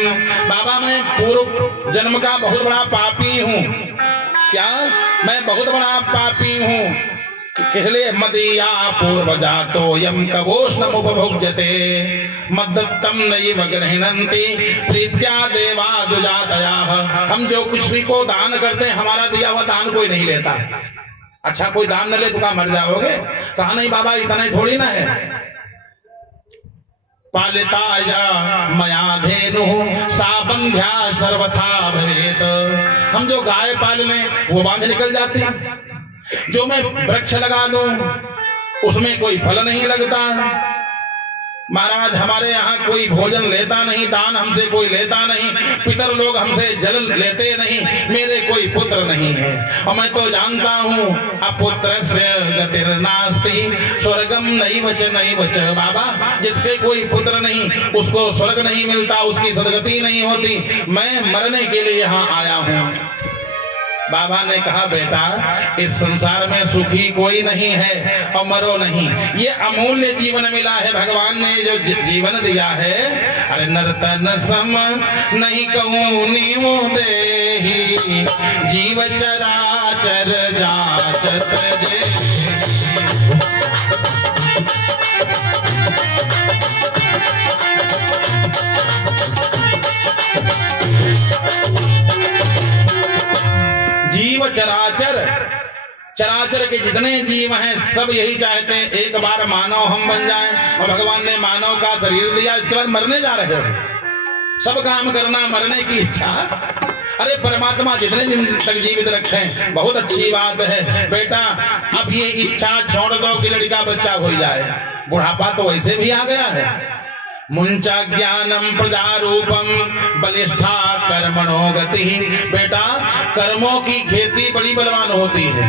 बाबा मैं पूर्व जन्म का बहुत बड़ा पापी हूँ। क्या, मैं बहुत बड़ा पापी हूँ, किसलिए मदीया पूर्व जातो यम कवोष्णम उपभोज्यते मद्दत्तम नैव गृह्णन्ति प्रीत्या देवा दुजातया। हम जो कुछ भी को दान करते हैं, हमारा दिया हुआ दान कोई नहीं लेता। अच्छा कोई दान न ले तो क्या मर जाओगे। कहा नहीं बाबा, इतना ही थोड़ी ना है। पालिता या मया धेनु सा बंध्या सर्वथा भवेत। हम जो गाय पाल लें वो बांध निकल जाती, जो मैं वृक्ष लगा दूं उसमें कोई फल नहीं लगता। महाराज हमारे यहाँ कोई भोजन लेता नहीं, दान हमसे कोई लेता नहीं, पितर लोग हमसे जल लेते नहीं, मेरे कोई पुत्र नहीं है। और मैं तो जानता हूँ अपुत्रस्य गतिर्नास्ति स्वर्गम नैव च। बाबा जिसके कोई पुत्र नहीं उसको स्वर्ग नहीं मिलता, उसकी सदगति नहीं होती। मैं मरने के लिए यहाँ आया हूँ। बाबा ने कहा बेटा इस संसार में सुखी कोई नहीं है और मरो नहीं, ये अमूल्य जीवन मिला है, भगवान ने जो जीवन दिया है। अरे नर्तन सम नहीं कहूँ नीमो देहि, जीव चराचर जाचत जे। जीव चराचर, चराचर के जितने जीव हैं सब यही चाहते हैं एक बार मानव हम बन जाएं, और भगवान ने मानव का शरीर दिया, इसके बाद मरने जा रहे हो, सब काम करना, मरने की इच्छा। अरे परमात्मा जितने दिन तक जीवित रखें बहुत अच्छी बात है बेटा। अब ये इच्छा छोड़ दो कि लड़का बच्चा हो जाए, बुढ़ापा तो वैसे भी आ गया है। मुंचा ज्ञानम प्रजारूपम बलिष्ठा कर्मणो गति। बेटा कर्मों की खेती बड़ी बलवान होती है,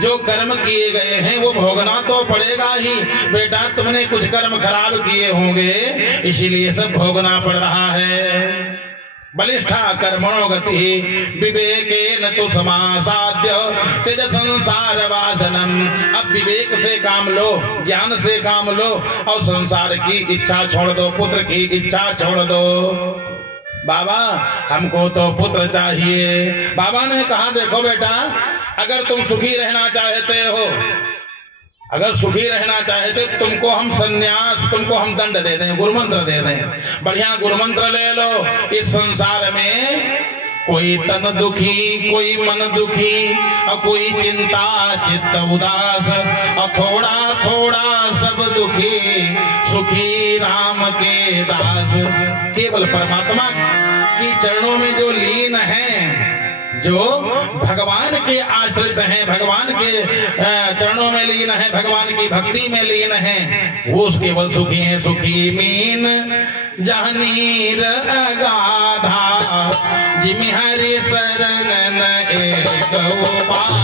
जो कर्म किए गए हैं वो भोगना तो पड़ेगा ही। बेटा तुमने कुछ कर्म खराब किए होंगे इसीलिए सब भोगना पड़ रहा है। बलिष्ठा कर्मणो गति विवेकेन तु समासाद्य तेज संसार वासनम। अब विवेक से काम लो, ज्ञान से काम लो और संसार की इच्छा छोड़ दो, पुत्र की इच्छा छोड़ दो। बाबा हमको तो पुत्र चाहिए। बाबा ने कहा देखो बेटा अगर तुम सुखी रहना चाहते हो, अगर सुखी रहना चाहते तुमको हम सन्यास, तुमको हम दंड दे दें, गुरुमंत्र दे दें, बढ़िया गुरुमंत्र ले लो। इस संसार में कोई तन दुखी, कोई मन दुखी और कोई चिंता चित्त उदास, और थोड़ा थोड़ा सब दुखी, सुखी राम के दास। केवल परमात्मा की चरणों में जो लीन है, जो भगवान के आश्रित हैं, भगवान के चरणों में लीन है, भगवान की भक्ति में लीन है, वो केवल सुखी हैं। सुखी मीन जहनीर अगाधा, जिमि हरि शरण एक बाधा।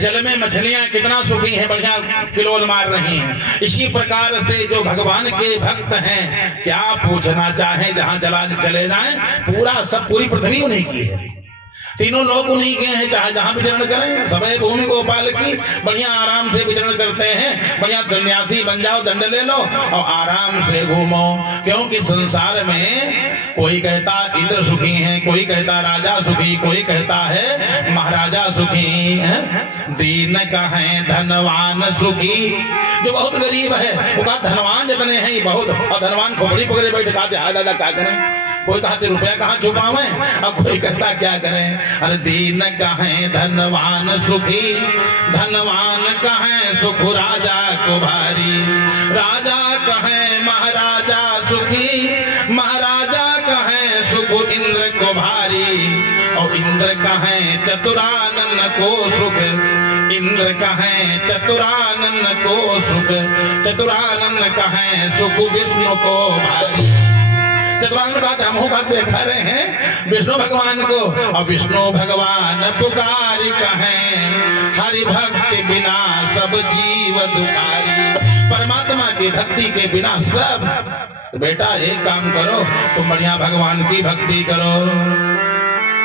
जल में मछलियां कितना सुखी हैं, बढ़िया किलोल मार रही हैं, इसी प्रकार से जो भगवान के भक्त हैं क्या पूछना चाहे जहां चले जाएं पूरा सब पूरी पृथ्वी उन्हीं की है, तीनों लोग उन्हीं के हैं, चाहे जहां विचरण करें। सबे भूमि गोपाल की, बढ़िया आराम से विचरण करते हैं। बढ़िया सन्यासी बन जाओ, दंड ले लो और आराम से घूमो, क्योंकि संसार में कोई कहता इंद्र सुखी है, कोई कहता राजा सुखी, कोई कहता है महाराजा सुखी है। दीन कहें धनवान सुखी, जो बहुत गरीब है वो कहा धनवान जितने हैं ये बहुत, और धनवान खोपड़ी पकड़े बैठे कहते हाय दादा क्या करें, कोई कहते रुपया कहाँ छुपावे और कोई कहता क्या करें। अरे दीन कहें धनवान सुखी, धनवान कहें सुख राजा को भारी, राजा कहें महाराजा सुखी, महाराजा कहें सुख इंद्र को भारी, और इंद्र कहें चतुरानन को सुख, इंद्र कहें चतुरानन को सुख, चतुरानन कहें सुख विष्णु को भारी। चतुरानन का हम बात देखा रहे हैं विष्णु भगवान को, और विष्णु भगवान पुकार कहें हरि भक्ति बिना सब जीव दुखारी। परमात्मा की भक्ति के बिना सब। तो बेटा एक काम करो, तुम बढ़िया भगवान की भक्ति करो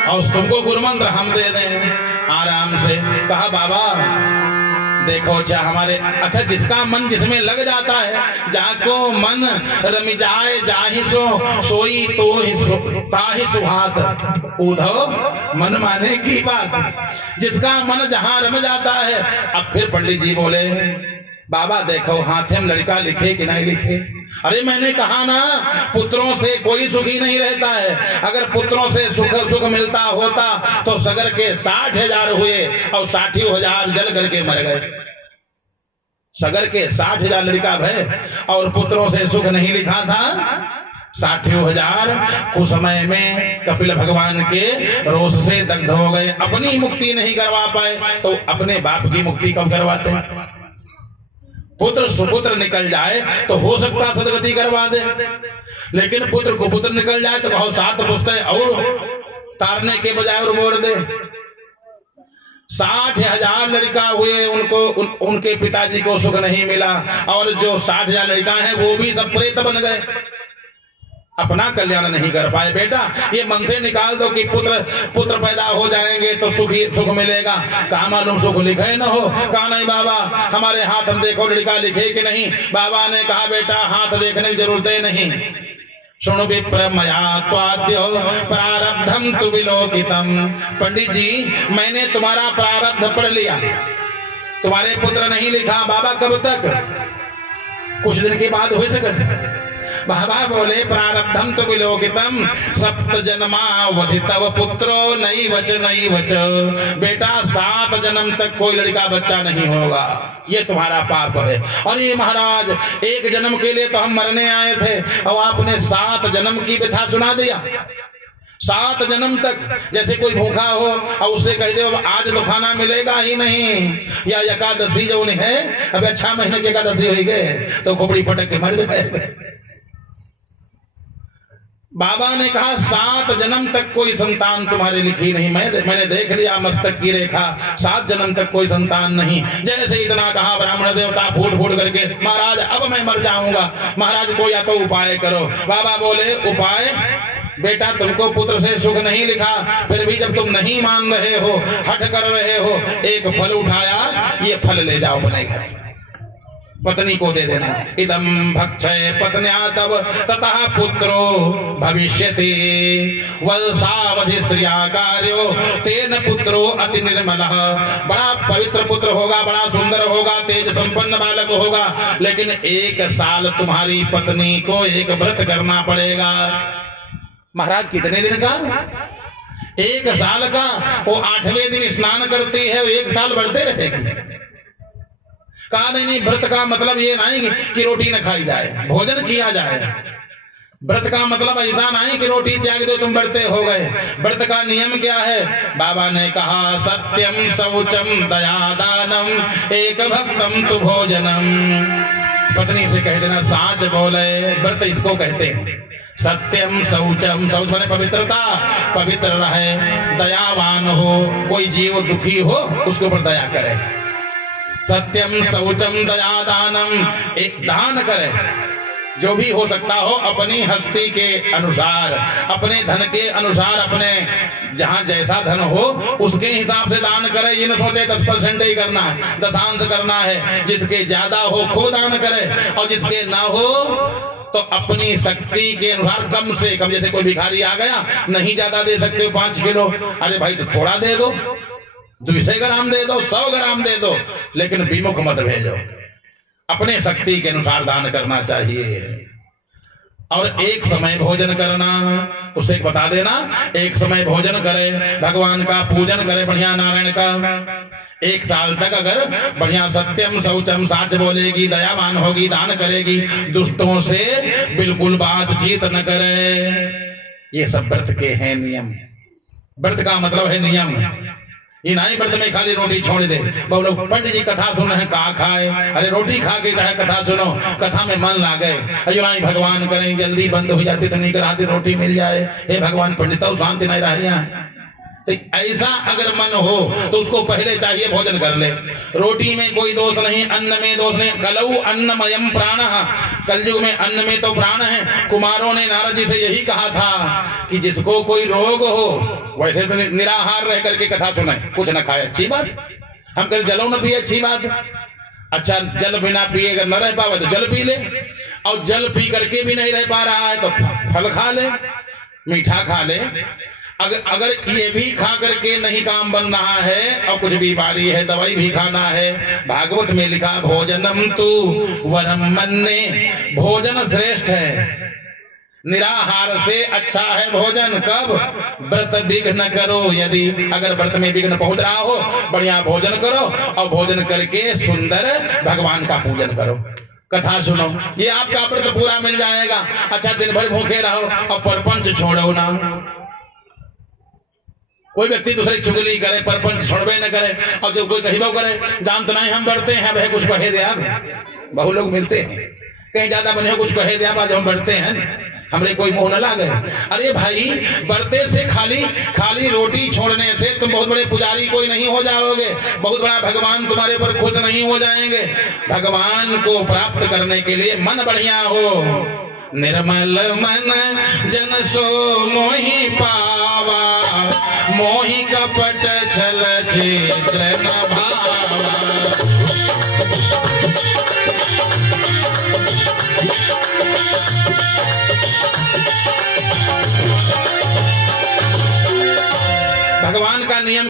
और तुमको गुरुमंत्र हम दे दें आराम से। कहा बाबा देखो अच्छा हमारे, अच्छा जिसका मन जिसमें लग जाता है, जाको मन रमी जाए जाहि सो सोई तो ही ताहि सुहात, उधो मन माने की बात। जिसका मन जहां रम जाता है। अब फिर पंडित जी बोले बाबा देखो हाथे में लड़का लिखे कि नहीं लिखे। अरे मैंने कहा ना पुत्रों से कोई सुखी नहीं रहता है, अगर पुत्रों से सुख मिलता होता तो सगर के 60,000 हुए और 60,000 जल करके मर गए। सगर के 60,000 लड़का भय और पुत्रों से सुख नहीं लिखा था। 60,000 कुछ समय में कपिल भगवान के रोष से दग्ध हो गए, अपनी मुक्ति नहीं करवा पाए तो अपने बाप की मुक्ति कब करवाते। पुत्र सुपुत्र निकल जाए तो हो सकता सदगति करवा दे, लेकिन पुत्र कुपुत्र निकल जाए तो बहुत 7 पुस्तक और तारने के बजाय और बोल दे। 60,000 लड़का हुए, उनके पिताजी को सुख नहीं मिला, और जो 60,000 लड़का हैं वो भी सब प्रेत बन गए, अपना कल्याण नहीं कर पाए। बेटा ये मन से निकाल दो कि पुत्र पैदा हो जाएंगे तो सुख मिलेगा। कहा मालूम सुख लिखे न हो। कहा नहीं बाबा, हमारे हाथ हम देखो लड़का लिखे कि नहीं। बाबा ने कहा बेटा हाथ देखने की जरूरत नहीं। सुन विप्र मया त्वाद्यो प्रारब्धम तु विलोकितम। पंडित जी मैंने तुम्हारा प्रारब्ध पढ़ लिया, तुम्हारे पुत्र नहीं लिखा। बाबा कब तक? कुछ दिन के बाद हो सके। बाबा बोले प्रारब्धम तो विलोकितम सप्त जन्मावधि तव पुत्रो नई वच। बेटा 7 जन्म तक कोई लड़का बच्चा नहीं होगा, ये तुम्हारा पाप है। और ये महाराज 1 जन्म के लिए तो हम मरने आए थे और आपने 7 जन्म की व्यथा सुना दिया। 7 जन्म तक जैसे कोई भूखा हो और उससे कह दो आज तो खाना मिलेगा ही नहीं, या एकादशी जो है अब 6 महीने की एकादशी हो गए तो खोपड़ी फटक के मर जाए। बाबा ने कहा 7 जन्म तक कोई संतान तुम्हारी लिखी नहीं। मैंने देख लिया मस्तक की रेखा, 7 जन्म तक कोई संतान नहीं। जैसे इतना कहा ब्राह्मण देवता फूट फूट करके महाराज अब मैं मर जाऊंगा, महाराज को या तो उपाय करो। बाबा बोले उपाय? बेटा तुमको पुत्र से सुख नहीं लिखा, फिर भी जब तुम नहीं मान रहे हो, हठ कर रहे हो, एक फल उठाया, ये फल ले जाओ अपने घर, पत्नी को दे देना। इदम भक्षय पत्न्या तव ततः पुत्रो भविष्यति वल्सावधि स्त्रिया कार्यो तेन पुत्रो अति निर्मलः। बड़ा पवित्र पुत्र होगा, बड़ा सुंदर होगा, तेज संपन्न बालक होगा, लेकिन 1 साल तुम्हारी पत्नी को एक व्रत करना पड़ेगा। महाराज कितने दिन का? 1 साल का। वो 8वें दिन स्नान करती है, 1 साल बढ़ते रहेगी। कहा नहीं, व्रत का मतलब ये नहीं कि रोटी न खाई जाए, भोजन किया जाए। व्रत का मतलब ऐसा नहीं कि रोटी त्याग दो तुम व्रते हो गए। व्रत का नियम क्या है? बाबा ने कहा सत्यम शौचम दया दानम एक भक्तम तु भोजनम। पत्नी से कह देना साच बोले, व्रत इसको कहते हैं। सत्यम शौचम, शौच माने पवित्रता, पवित्र रहे, दयावान हो, कोई जीव दुखी हो उसके ऊपर दया करे। सत्यम शौचम दया दानम, एक दान करे, जो भी हो सकता हो अपनी हस्ती के अनुसार, अपने धन के अनुसार, अपने जहां जैसा धन हो उसके हिसाब से दान करे। ये न सोचे 10% ही करना है, दशांश करना है। जिसके ज्यादा हो खो दान करे, और जिसके ना हो तो अपनी शक्ति के अनुसार कम से कम। जैसे कोई भिखारी आ गया, नहीं ज्यादा दे सकते हो 5 किलो, अरे भाई तो थोड़ा दे दो, 200 ग्राम दे दो, 100 ग्राम दे दो, लेकिन विमुख मत भेजो। अपने शक्ति के अनुसार दान करना चाहिए। और एक समय भोजन करना, उससे बता देना, एक समय भोजन करे, भगवान का पूजन करे, बढ़िया नारायण का। 1 साल तक अगर बढ़िया सत्यम शौचम साच बोलेगी, दयावान होगी, दान करेगी, दुष्टों से बिल्कुल बातचीत न करे। ये सब व्रत के हैं नियम। व्रत का मतलब है नियम। ये नहीं व्रत में खाली रोटी छोड़ दे। बहुत लोग पंडित जी कथा सुन रहे हैं, कहा खाए, अरे रोटी खा के चाहे कथा सुनो, कथा में मन लागे। अयो नहीं भगवान करें जल्दी बंद हो जाती तो नहीं कराती, रोटी मिल जाए, हे भगवान पंडित शांति नहीं रहे यहाँ। तो ऐसा अगर मन हो तो उसको पहले चाहिए भोजन कर ले। रोटी में कोई दोष नहीं, अन्न में दोष नहीं। कलऊ अन्नमयम प्राण, कलयुग में अन्न में तो प्राण है। कुमारों ने नारद जी से यही कहा था कि जिसको कोई रोग हो वैसे तो निराहार रह करके कथा सुने, कुछ न खाए, अच्छी बात। हम कल जलो न पिए, अच्छी बात। अच्छा जल बिना पिए अगर न रह पावे तो जल पी ले, और जल पी करके भी नहीं रह पा रहा है तो फल खा ले, मीठा खा ले। अगर ये भी खा करके नहीं काम बन रहा है और कुछ बीमारी है, दवाई भी खाना है, भागवत में लिखा भोजनम तु वरम मन्ने, भोजन श्रेष्ठ है, निराहार से अच्छा है भोजन। कब? व्रत विघ्न करो, यदि अगर व्रत में विघ्न पहुंच रहा हो, बढ़िया भोजन करो, और भोजन करके सुंदर भगवान का पूजन करो, कथा सुनो, ये आपका व्रत पूरा मिल जाएगा। अच्छा दिन भर भूखे रहो और परपंच छोड़ो ना। कोई व्यक्ति दूसरे चुगली करे, परपंच छोड़बे न करे, और जो कोई कहिबो करे जान तो नहीं हम बढ़ते हैं, वह कुछ कहे दे। आप बहुत लोग मिलते हैं, कहीं ज्यादा बने हो कुछ कहे दे, आप आज हम बढ़ते हैं, हमरे कोई मुंह न लागे। अरे भाई बरते से खाली रोटी छोड़ने से तुम बहुत बड़े पुजारी कोई नहीं हो जाओगे, बहुत बड़ा भगवान तुम्हारे पर खुश नहीं हो जाएंगे। भगवान को प्राप्त करने के लिए मन बढ़िया हो। निर्मल मन जन सो मोहि पावा, मोहि कपट छल छिद्र न भावा। भगवान का नियम